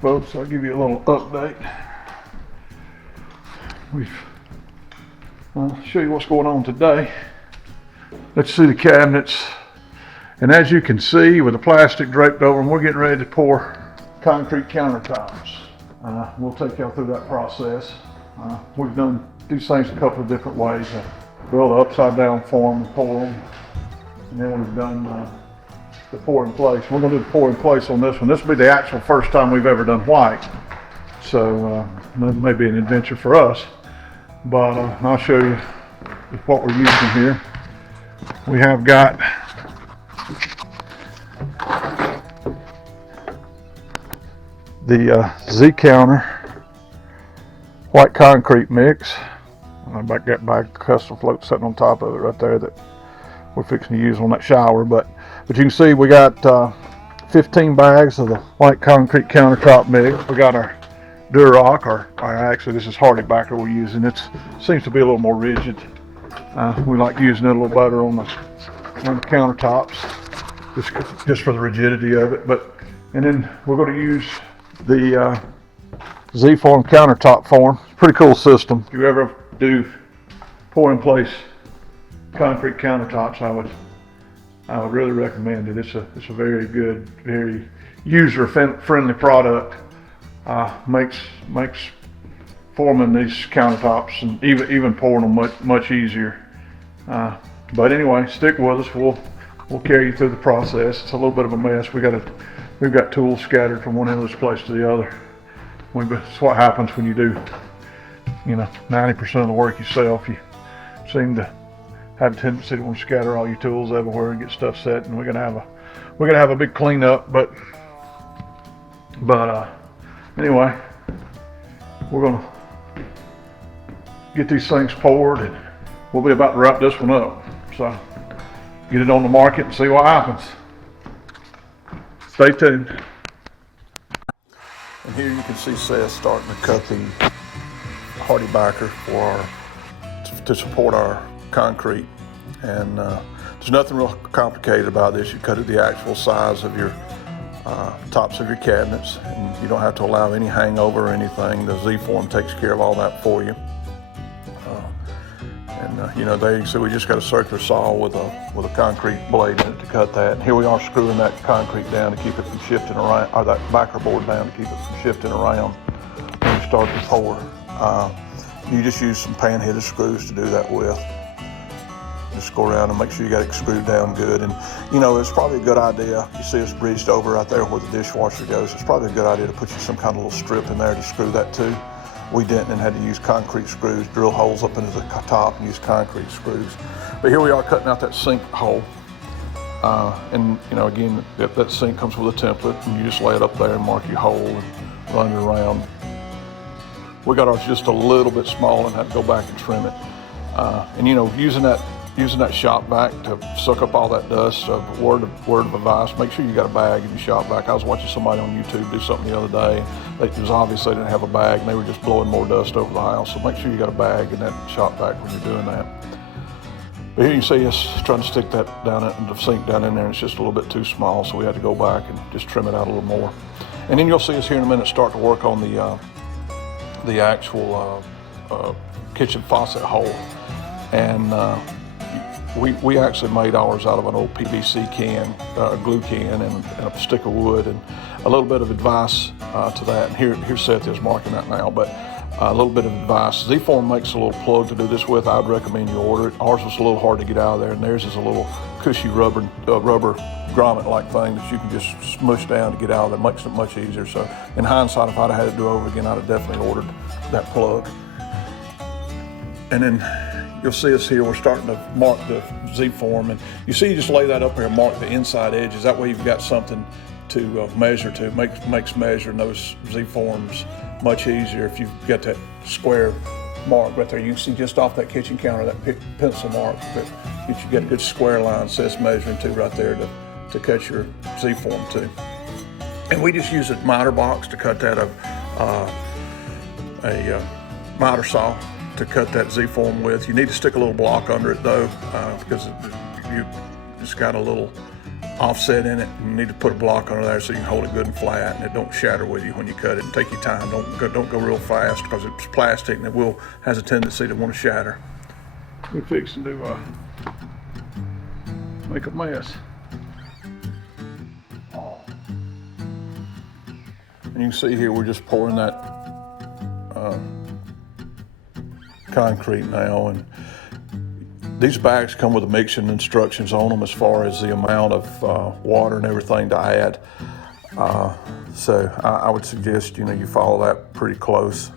folks, I'll give you a little update. I'll show you what's going on today. Let's see the cabinets. And as you can see, with the plastic draped over them, we're getting ready to pour concrete countertops. We'll take y'all through that process. We've done these things a couple of different ways. Build an upside down form and pour them. And then we've done the pour in place. We're going to do the pour in place on this one. This will be the actual first time we've ever done white. So that may be an adventure for us. But I'll show you what we're using here. We have got the Z counter white concrete mix. I've got that bag custom float sitting on top of it right there that we're fixing to use on that shower. But you can see we got 15 bags of the white concrete countertop mix. We got our Durock, or actually this is Hardy Backer we're using. It seems to be a little more rigid. We like using it a little better on the countertops, just for the rigidity of it. And then we're going to use the Z-form countertop form. Pretty cool system. If you ever do pour in place concrete countertops, I would really recommend it. It's a very good, very user friendly product. Makes forming these countertops and even pouring them much easier. But anyway, stick with us. We'll carry you through the process. It's a little bit of a mess. We've got tools scattered from one end of this place to the other. It's what happens when you do, 90% of the work yourself. You seem to have a tendency to want to scatter all your tools everywhere and get stuff set. And we're gonna have a big cleanup. But anyway, we're gonna get these things poured, and we'll be about to wrap this one up. So get it on the market and see what happens. Stay tuned. And here you can see Seth starting to cut the Hardy Backer to support our concrete. And there's nothing real complicated about this. You cut it the actual size of your tops of your cabinets, and you don't have to allow any hangover or anything. The Z-form takes care of all that for you. So we just got a circular saw with a concrete blade in it to cut that. And here we are screwing that concrete down to keep it from shifting around, or that backer board down to keep it from shifting around when you start to pour. You just use some pan-headed screws to do that with. Just go around and make sure you got it screwed down good. And it's probably a good idea. You see us bridged over right there where the dishwasher goes. It's probably a good idea to put you some kind of little strip in there to screw that to. We didn't, and had to use concrete screws, drill holes up into the top and use concrete screws. But here we are cutting out that sink hole. Again, that sink comes with a template, and you just lay it up there and mark your hole and run it around. We got ours just a little bit small and had to go back and trim it. Using that shop vac to suck up all that dust, word of advice, make sure you got a bag in your shop vac. I was watching somebody on YouTube do something the other day. It was obvious they didn't have a bag and they were just blowing more dust over the house. So make sure you got a bag in that shop vac when you're doing that. But here you see us trying to stick that down in the sink down in there, and it's just a little bit too small, so we had to go back and just trim it out a little more. And then you'll see us here in a minute start to work on the actual kitchen faucet hole. And we actually made ours out of an old PVC can, glue can, and a stick of wood, and a little bit of advice to that. And here Seth is marking that now, but a little bit of advice. Z-form makes a little plug to do this with. I'd recommend you order it. Ours was a little hard to get out of there, and theirs is a little cushy rubber grommet-like thing that you can just smush down to get out of there. It makes it much easier. So in hindsight, if I'd have had to do it over again, I'd have definitely ordered that plug. And then you'll see us here, we're starting to mark the Z-form, and you see you just lay that up here and mark the inside edges. That way you've got something to measure to. Makes measuring those Z-forms much easier if you've got that square mark right there. You can see just off that kitchen counter, that pencil mark, that you get a good square line says measuring to right there to cut your Z-form to. And we just use a miter box to cut that, a miter saw to cut that Z-form with. You need to stick a little block under it though, because it's got a little offset in it, and you need to put a block under there so you can hold it good and flat and it don't shatter with you when you cut it. And take your time, don't go real fast, because it's plastic and it has a tendency to want to shatter. We're fixing to make a mess. And you can see here we're just pouring that concrete now, and these bags come with the mixing instructions on them as far as the amount of water and everything to add. So I would suggest you follow that pretty close.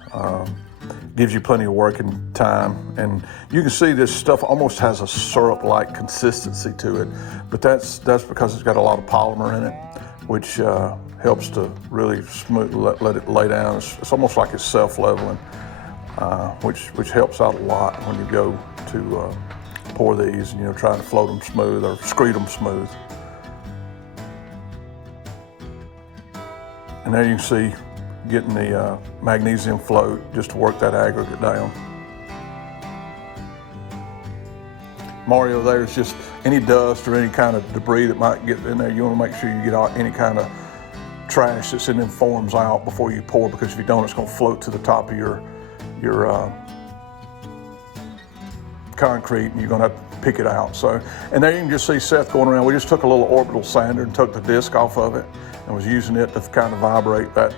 Gives you plenty of working time, and you can see this stuff almost has a syrup-like consistency to it, but that's because it's got a lot of polymer in it, which helps to really smooth, let it lay down. It's almost like it's self-leveling, which helps out a lot when you go to pour these and trying to float them smooth or screed them smooth. And there you can see getting the magnesium float just to work that aggregate down. Mario, there's just any dust or any kind of debris that might get in there. You want to make sure you get out any kind of trash that's in them forms out before you pour, because if you don't, it's going to float to the top of your concrete, and you're going to have to pick it out. So, and there you can just see Seth going around. We just took a little orbital sander and took the disc off of it and was using it to kind of vibrate that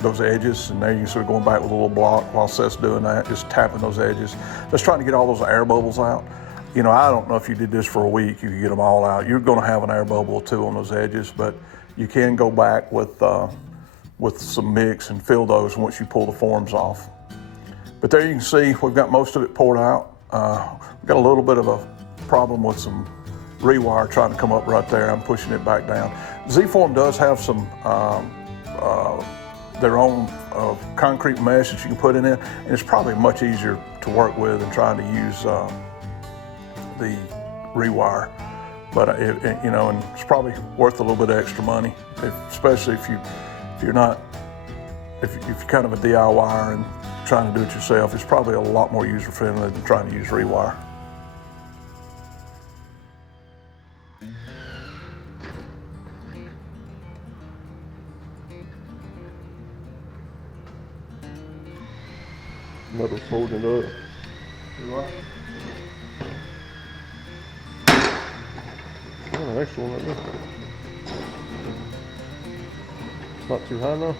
those edges. And there you can see going back with a little block while Seth's doing that, just tapping those edges, just trying to get all those air bubbles out. I don't know if you did this for a week, you could get them all out. You're going to have an air bubble or two on those edges, but you can go back with some mix and fill those once you pull the forms off. But there you can see we've got most of it poured out. We've got a little bit of a problem with some rewire trying to come up right there. I'm pushing it back down. Z-Form does have some their own concrete mesh that you can put in it, and it's probably much easier to work with than trying to use the rewire. But and it's probably worth a little bit of extra money, especially if you're kind of a DIYer and trying to do it yourself. It's probably a lot more user friendly than trying to use rewire. Another folding up. Right. Oh, next one right there. It's not too high now.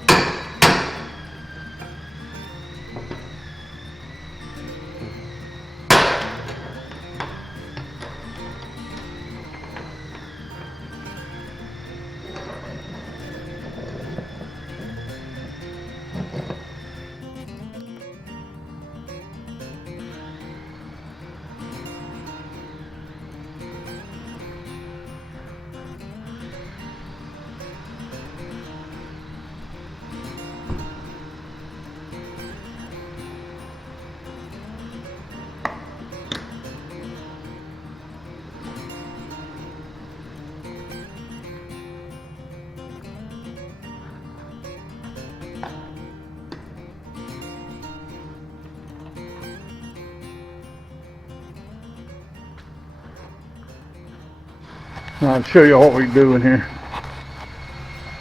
I'll show you what we're doing here.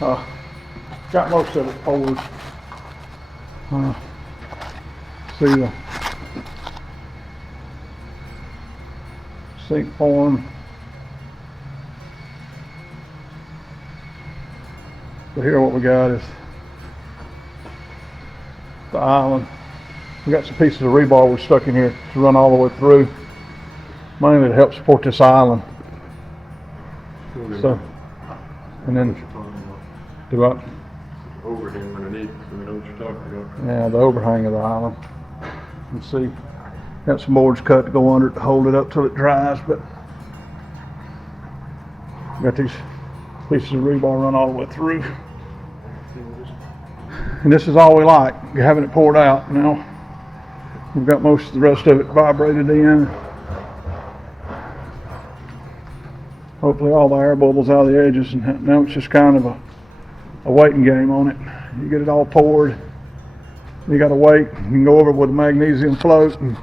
Got most of it poured. See the sink form. So here what we got is the island. We got some pieces of rebar we're stuck in here to run all the way through, mainly to help support this island. So, and then do what? Overhang underneath, so we know what you're talking about. Yeah, the overhang of the island. You can see, got some boards cut to go under it to hold it up till it dries, but got these pieces of rebar run all the way through. And this is all we like, having it poured out. Now, we've got most of the rest of it vibrated in. Hopefully all the air bubbles out of the edges, and now it's just kind of a waiting game on it. You get it all poured, you got to wait. You can go over it with a magnesium float and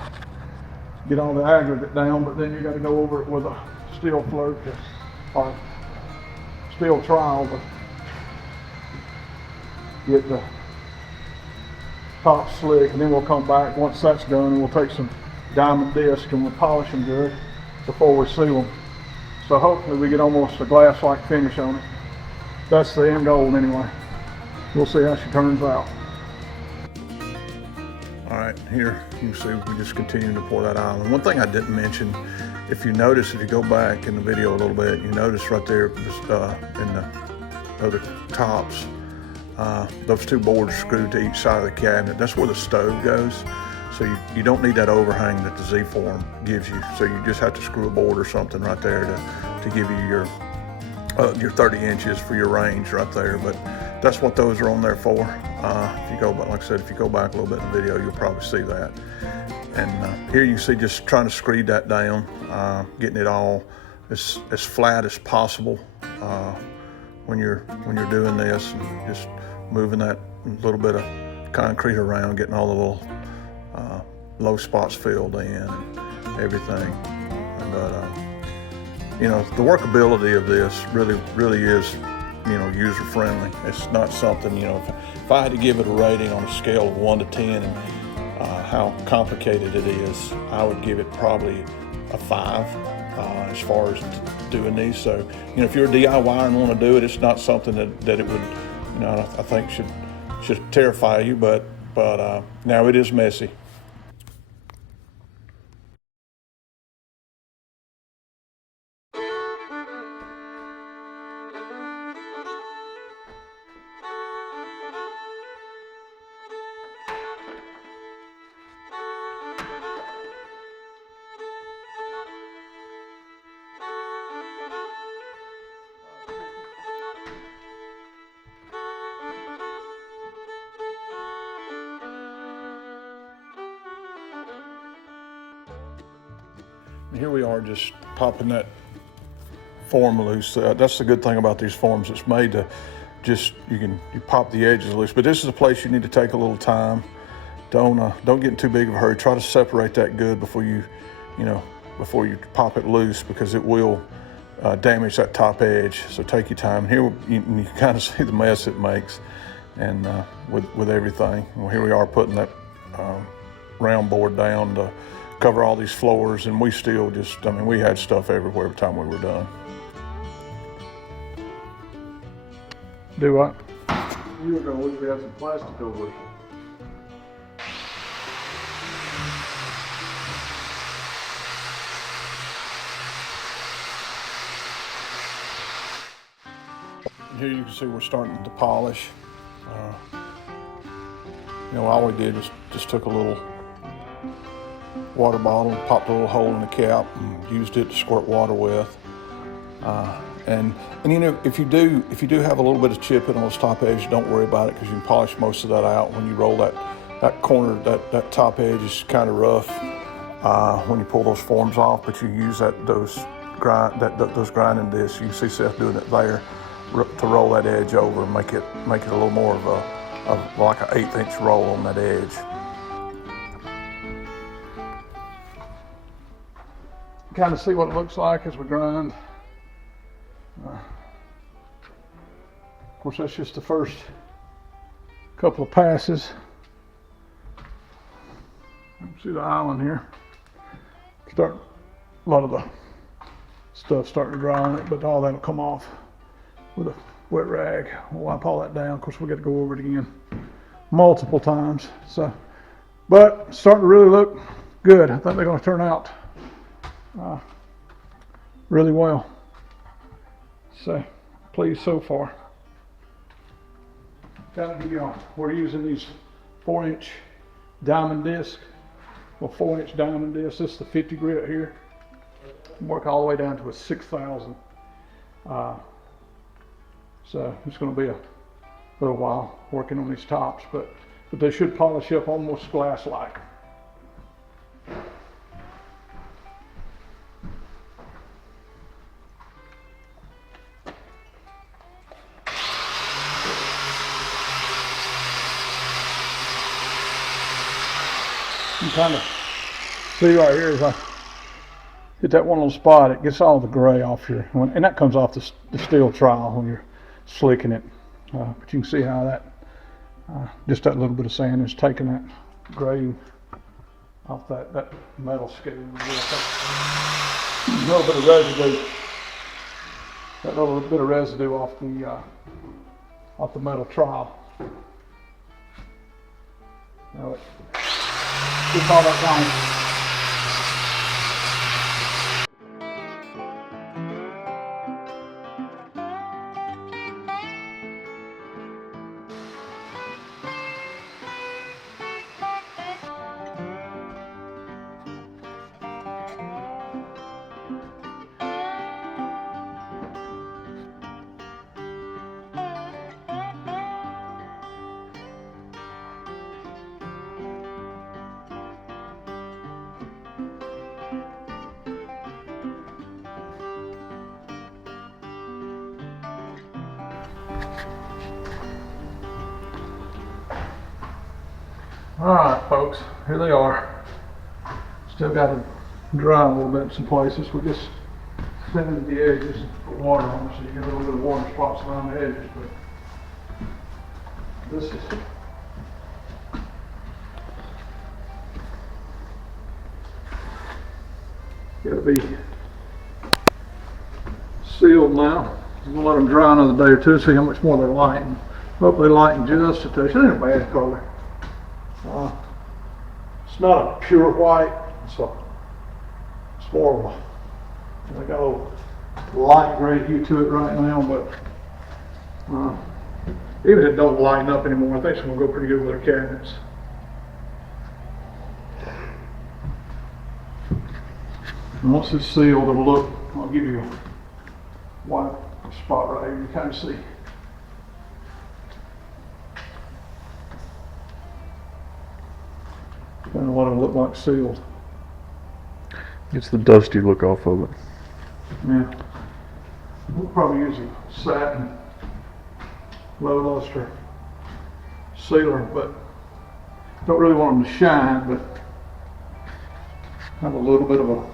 get all the aggregate down, but then you got to go over it with a steel float. Or still trial, but get the top slick, and then we'll come back once that's done, and we'll take some diamond disc and we'll polish them good before we seal them. So hopefully we get almost a glass-like finish on it. That's the end goal anyway. We'll see how she turns out. All right, here you can see we just continue to pour that island. One thing I didn't mention, if you notice, if you go back in the video a little bit, you notice right there in the other tops, those two boards screwed to each side of the cabinet. That's where the stove goes. So you don't need that overhang that the Z-form gives you. So you just have to screw a board or something right there to give you your 30 inches for your range right there. But that's what those are on there for. If you go back, like I said, if you go back a little bit in the video, you'll probably see that. And here you see just trying to screed that down, getting it all as flat as possible when you're doing this, and just moving that little bit of concrete around, getting all the little low spots filled in and everything. But you know, the workability of this really is, you know, user friendly. It's not something, you know, if I had to give it a rating on a scale of 1 to 10 and how complicated it is, I would give it probably a 5 as far as doing these. So, you know, if you're a DIYer and want to do it, it's not something that it would, you know, I think should terrify you, but now it is messy. Here we are just popping that form loose. That's the good thing about these forms. It's made to just, you pop the edges loose. But this is a place you need to take a little time. Don't get in too big of a hurry. Try to separate that good before you pop it loose, because it will damage that top edge. So take your time. Here you can kind of see the mess it makes, and with everything. Well, here we are putting that round board down to cover all these floors, and we still just, I mean, we had stuff everywhere every time we were done. Do what? You were going to wish we had some plastic over it. Here you can see we're starting to polish. You know, all we did was just took a little water bottle, popped a little hole in the cap, and used it to squirt water with. And you know, if you do have a little bit of chipping on those top edges, don't worry about it, because you can polish most of that out. When you roll that corner, that top edge is kind of rough when you pull those forms off. But you use those grinding discs. You can see Seth doing it there to roll that edge over and make it a little more of like an 1/8 inch roll on that edge. Kind of see what it looks like as we grind. Of course, that's just the first couple of passes. See the island here. A lot of the stuff starting to dry on it, but all that'll come off with a wet rag. We'll wipe all that down. Of course, we got to go over it again multiple times. So, but it's starting to really look good. I think they're going to turn out really well. So pleased so far. We're using these 4-inch diamond disc. Well, 4-inch diamond disc. This is the 50 grit here. Work all the way down to a 6,000. So it's going to be a little while working on these tops, but they should polish up almost glass-like. You kind of see right here as I hit that one little spot, it gets all the gray off your, and that comes off the steel trowel when you're slicking it. But you can see how that, just that little bit of sand is taking that gray off that metal skin. A little bit of residue, that little bit of residue off the metal trowel. Now it's all that gone. Alright folks, here they are. Still got to dry a little bit in some places. We just sanded the edges and put water on them so you get a little bit of water spots around the edges. But this is got to be sealed now. I'm going to let them dry another day or two, see how much more they're lighting. Hopefully lighting just a touch. It ain't a bad color. It's not a pure white, it's more of a, I got a little light gray hue to it right now, but even if it don't lighten up anymore, I think it's going to go pretty good with our cabinets. And once it's sealed, it'll look, I'll give you a white spot right here, you can kind of see. Kind of what it'll look like sealed. Gets the dusty look off of it. Yeah. We'll probably use a satin low luster sealer, but don't really want them to shine, but have a little bit of a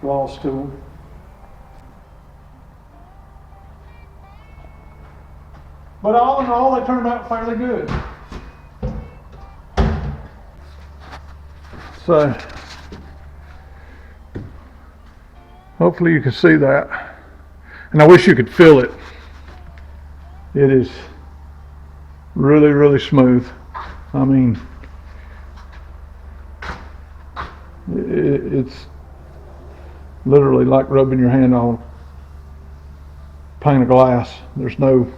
gloss to them. But all in all, they turned out fairly good. So, hopefully you can see that. And I wish you could feel it. It is really, really smooth. I mean, it's literally like rubbing your hand on a pane of glass. There's no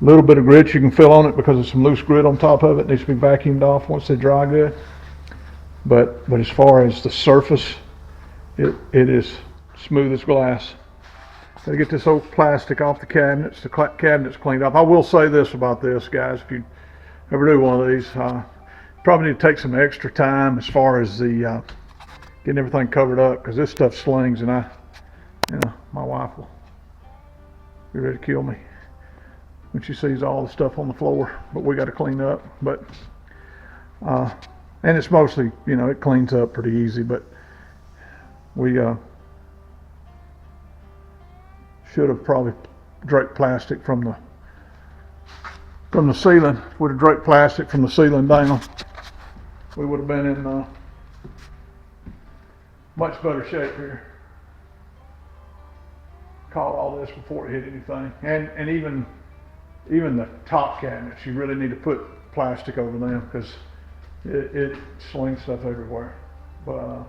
little bit of grit you can feel on it because there's some loose grit on top of it. It needs to be vacuumed off once they dry good. But as far as the surface, it is smooth as glass. Gotta get this old plastic off the cabinets. The cabinets cleaned up. I will say this about this, guys. If you ever do one of these, probably need to take some extra time as far as the getting everything covered up, because this stuff slings, and my wife will be ready to kill me when she sees all the stuff on the floor. But we got to clean up. But and it's mostly, it cleans up pretty easy, but we should have probably draped plastic from the ceiling. If we'd have draped plastic from the ceiling down, we would have been in much better shape here. Caught all this before it hit anything. And even the top cabinets, you really need to put plastic over them, because it slings stuff everywhere. But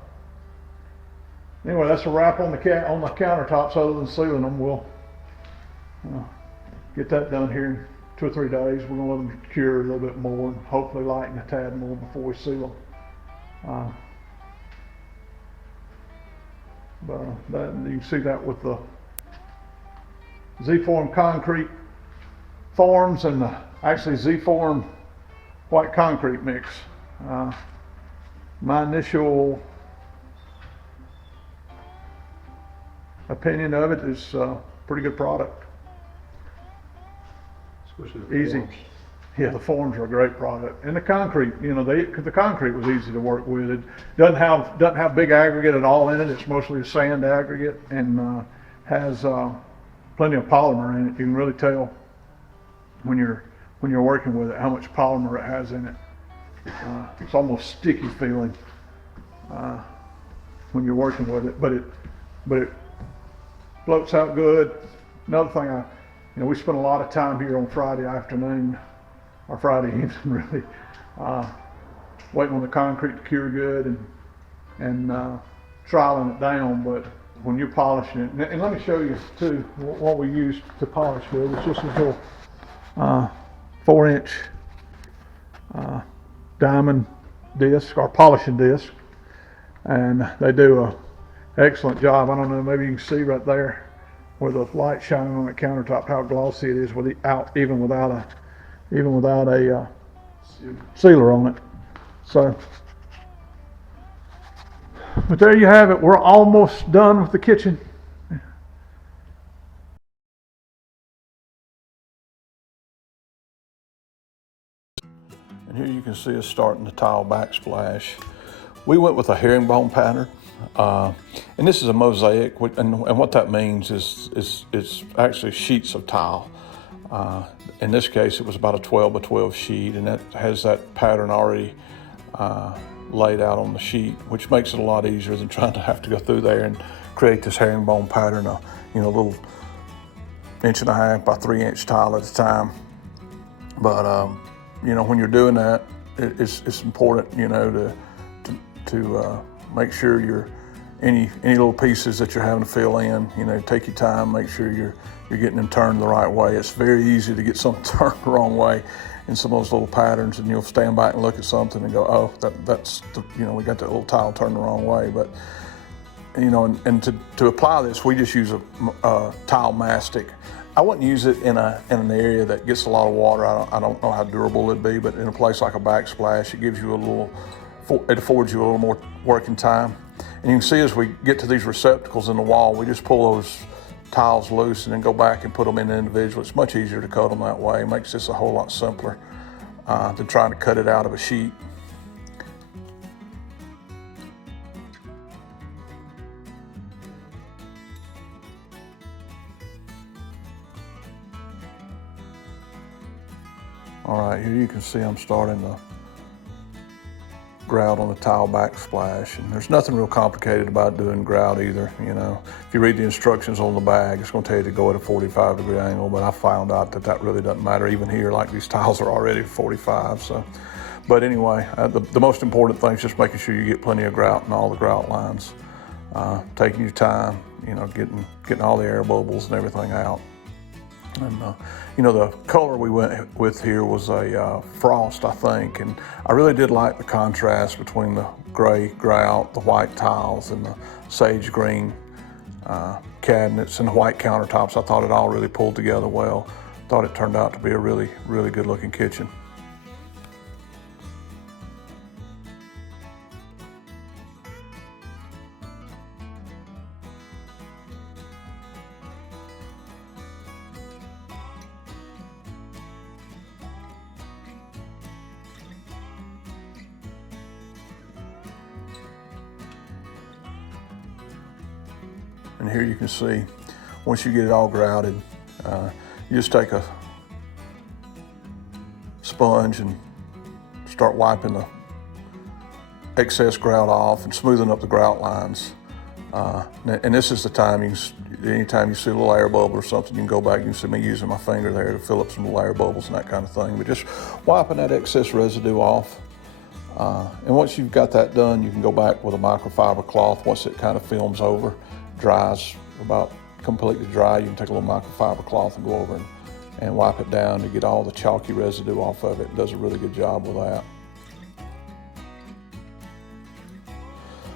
anyway, that's a wrap on the countertops. Other than sealing them, we'll get that done here in 2 or 3 days. We're gonna let them cure a little bit more and hopefully lighten a tad more before we seal them. But you can see that with the Z-form concrete forms and the actually Z-form white concrete mix. My initial opinion of it is pretty good product. Especially the Easy. forms. Yeah, the forms are a great product, and the concrete. You know, the concrete was easy to work with. It doesn't have big aggregate at all in it. It's mostly a sand aggregate, and has plenty of polymer in it. You can really tell when you're working with it how much polymer it has in it. It's almost sticky feeling when you're working with it, but it floats out good. Another thing, we spent a lot of time here on Friday afternoon, or Friday evening really, waiting on the concrete to cure good and trialing it down. But when you're polishing it, and let me show you too what we use to polish with. It's just a little 4-inch diamond disc or polishing disc, and they do a excellent job. I don't know, maybe you can see right there where the light shining on the countertop how glossy it is even without a sealer on it. So, but there you have it. We're almost done with the kitchen. And here you can see us starting the tile backsplash. We went with a herringbone pattern, and this is a mosaic, and what that means is it's actually sheets of tile. In this case, it was about a 12 by 12 sheet, and that has that pattern already laid out on the sheet, which makes it a lot easier than trying to have to go through there and create this herringbone pattern, a little 1.5 by 3-inch tile at a time. But when you're doing that, it's important, to make sure any little pieces that you're having to fill in, take your time, make sure you're getting them turned the right way. It's very easy to get something turned the wrong way in some of those little patterns, and you'll stand back and look at something and go, oh, that's we got that little tile turned the wrong way. But and to apply this, we just use a tile mastic. I wouldn't use it in an area that gets a lot of water. I don't know how durable it'd be, but in a place like a backsplash, it gives you it affords you a little more working time. And you can see as we get to these receptacles in the wall, we just pull those tiles loose and then go back and put them in individual. It's much easier to cut them that way. It makes this a whole lot simpler than trying to cut it out of a sheet. All right, here you can see I'm starting to grout on the tile backsplash, and there's nothing real complicated about doing grout either. If you read the instructions on the bag, it's going to tell you to go at a 45-degree angle, but I found out that really doesn't matter even here. Like, these tiles are already 45. So, but anyway, the most important thing is just making sure you get plenty of grout in all the grout lines, taking your time, getting all the air bubbles and everything out. And the color we went with here was a frost, I think, and I really did like the contrast between the gray grout, the white tiles, and the sage green cabinets and the white countertops. I thought it all really pulled together well. Thought it turned out to be a really, really good looking kitchen. And here you can see, once you get it all grouted, you just take a sponge and start wiping the excess grout off and smoothing up the grout lines. And this is the time, anytime you see a little air bubble or something, you can go back, you can see me using my finger there to fill up some little air bubbles and that kind of thing. But just wiping that excess residue off. And once you've got that done, you can go back with a microfiber cloth. Once it kind of films over, dries about completely dry, you can take a little microfiber cloth and go over and wipe it down to get all the chalky residue off of it. It does a really good job with that.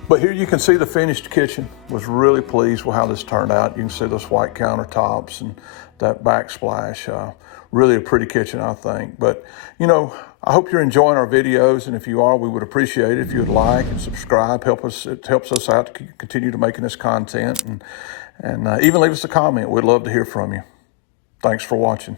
But here you can see the finished kitchen. Was really pleased with how this turned out. You can see those white countertops and that backsplash. Really a pretty kitchen, I think. But I hope you're enjoying our videos, and if you are, we would appreciate it if you would like and subscribe. It helps us out to continue to making this content, and even leave us a comment. We'd love to hear from you. Thanks for watching.